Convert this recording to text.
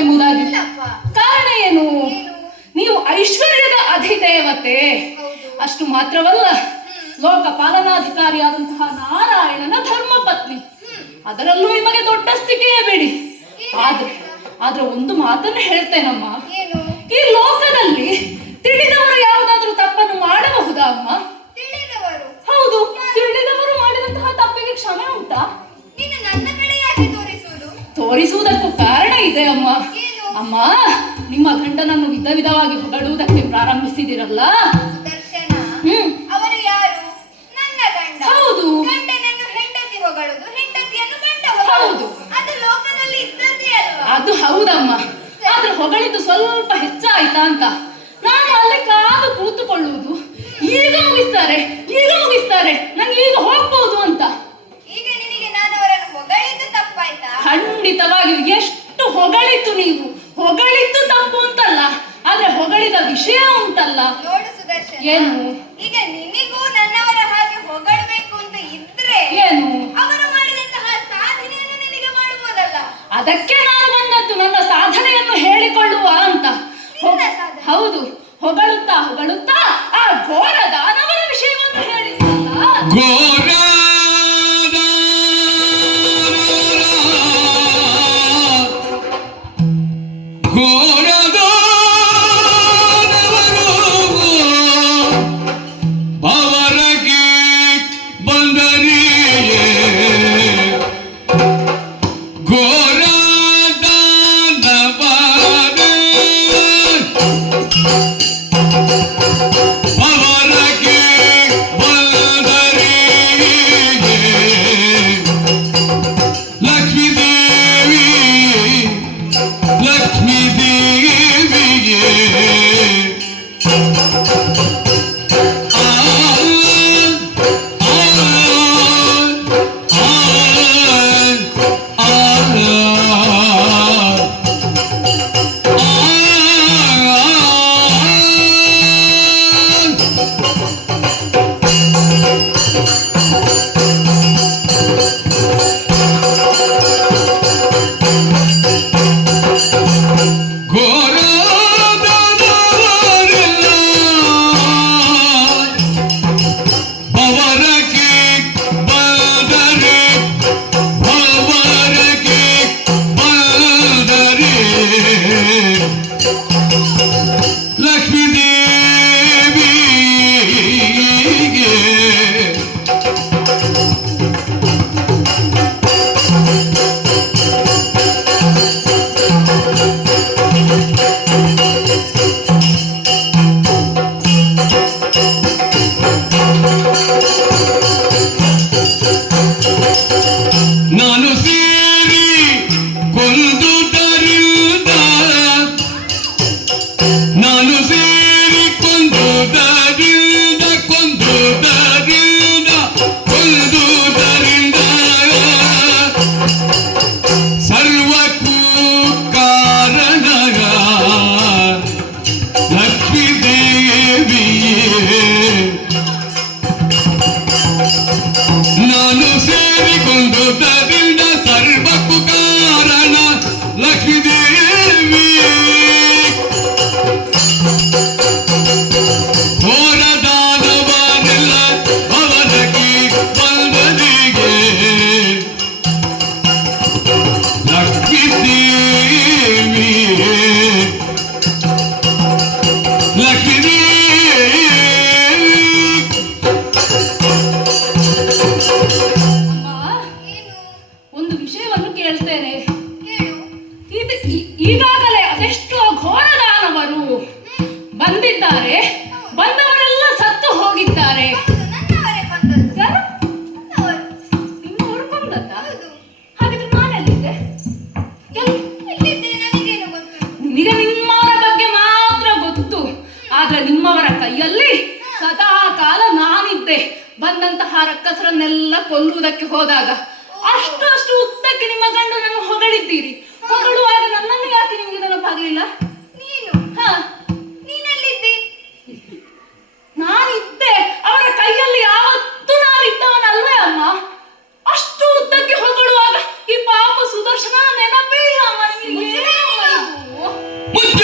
ಎಂಬುದಾಗಿ. ಕಾರಣ ಏನು? ನೀವು ಐಶ್ವರ್ಯದ ಅಧಿದೇವತೆ. ಅಷ್ಟು ಮಾತ್ರವಲ್ಲ, ಲೋಕ ಪಾಲನಾಧಿಕಾರಿಯಾದಂತಹ ನಾರಾಯಣನ ಧರ್ಮಪತ್ನಿ. ಅದರಲ್ಲೂ ನಿಮಗೆ ದೊಡ್ಡಸ್ತಿಕೆಯೇ ಬಿಡಿ. ಆದ್ರೆ ಒಂದು ಮಾತನ್ನು ಹೇಳ್ತೇನಮ್ಮ, ಈ ಲೋಕದಲ್ಲಿ ತಿಳಿದವರು ಯಾವುದಾದ್ರೂ ತಪ್ಪನ್ನು ಮಾಡಬಹುದಾ ಅಮ್ಮ? ಹೌದು, ತಿಳಿದವರು ಮಾಡಿದಂತಹ ತಪ್ಪಿಗೆ ಕ್ಷಮೆ ಉಂಟಾ? ತೋರಿಸುವುದಕ್ಕೂ ಕಾರಣ ಇದೆ ಅಮ್ಮ. ಅಮ್ಮ, ನಿಮ್ಮ ಗಂಡನನ್ನು ವಿಧ ವಿಧವಾಗಿ ಹೊಗಳುವುದಕ್ಕೆ ಪ್ರಾರಂಭಿಸಿದಿರಲ್ಲ. ಹೌದು, ಹೌದು, ಅದು ಹೌದಮ್ಮ. ಆದ್ರೆ ಹೊಗಳಿದ್ದು ಸ್ವಲ್ಪ ಹೆಚ್ಚಾಯ್ತಾ ಅಂತ ನಾನು ಅಲ್ಲಿ ಕಾದು ಕೂತುಕೊಳ್ಳುವುದು. ಈಗ ಮುಗಿಸ್ತಾರೆ, ಈಗ ಮುಗಿಸ್ತಾರೆ, ನಂಗೆ ಈಗ ಹೋಗ್ಬಹುದು ಅಂತ. ಖಂಡಿತವಾಗಿಯೂ ಎಷ್ಟು ಹೊಗಳಿತ್ತು ನೀವು, ಹೊಗಳಿದ್ದು ತಪ್ಪು ಅಂತಲ್ಲ, ಆದ್ರೆ ಹೊಗಳಿದ ವಿಷಯ ಉಂಟಲ್ಲ. ಏನು? ಈಗ ನಿನಗೂ ನನ್ನವರ ಹಾಗೆ ಹೊಗಳಬೇಕು ಅಂತ ಇದ್ರೆ ಏನು? ಅವರು ಮಾಡಿದಂತಹ ಸಾಧನೆಯನ್ನು ನಿನಗೆ ಮಾಡಬಹುದಲ್ಲ. ಅದಕ್ಕೆ ನಾನು ಬಂದದ್ದು, ನನ್ನ ಸಾಧನೆಯನ್ನು ಹೇಳಿಕೊಳ್ಳುವ ಅಂತ. ಹೌದು, ಹೊಗಳುತ್ತಾ ಹೊಗಳುತ್ತಾ ಆ ಘೋರ ದಾನವರ ವಿಷಯವನ್ನು ಹೇಳಿದ್ದಲ್ಲ. ಬಂದಂತಹ ರಕ್ಕಸರನ್ನೆಲ್ಲ ಕೊಲ್ಲುವುದಕ್ಕೆ ಹೋದಾಗ ಅಷ್ಟು ಉದ್ದಕ್ಕೆ ನಿಮ್ಮ ಗಂಡನನ್ನು ಹೊಗಳಿದ್ದೀರಿ. ಹೊಗಳುವಾಗ ನನ್ನನ್ನು ಯಾಕೆ ನಿಮಗೆ ನೆನಪಾಗಲಿಲ್ಲ? ನಾನಿದ್ದೆ ಅವರ ಕೈಯಲ್ಲಿ, ಯಾವತ್ತೂ ನಾನಿದ್ದವನಲ್ವೇ ಅಮ್ಮ. ಅಷ್ಟು ಉದ್ದಕ್ಕೆ ಹೊಗಳುವಾಗ ಈ ಪಾಪ ಸುದರ್ಶನ ನೆನಪೇ ಇಲ್ಲ ಅಮ್ಮ. ನಿಮಗೆ ಮುಚ್ಚ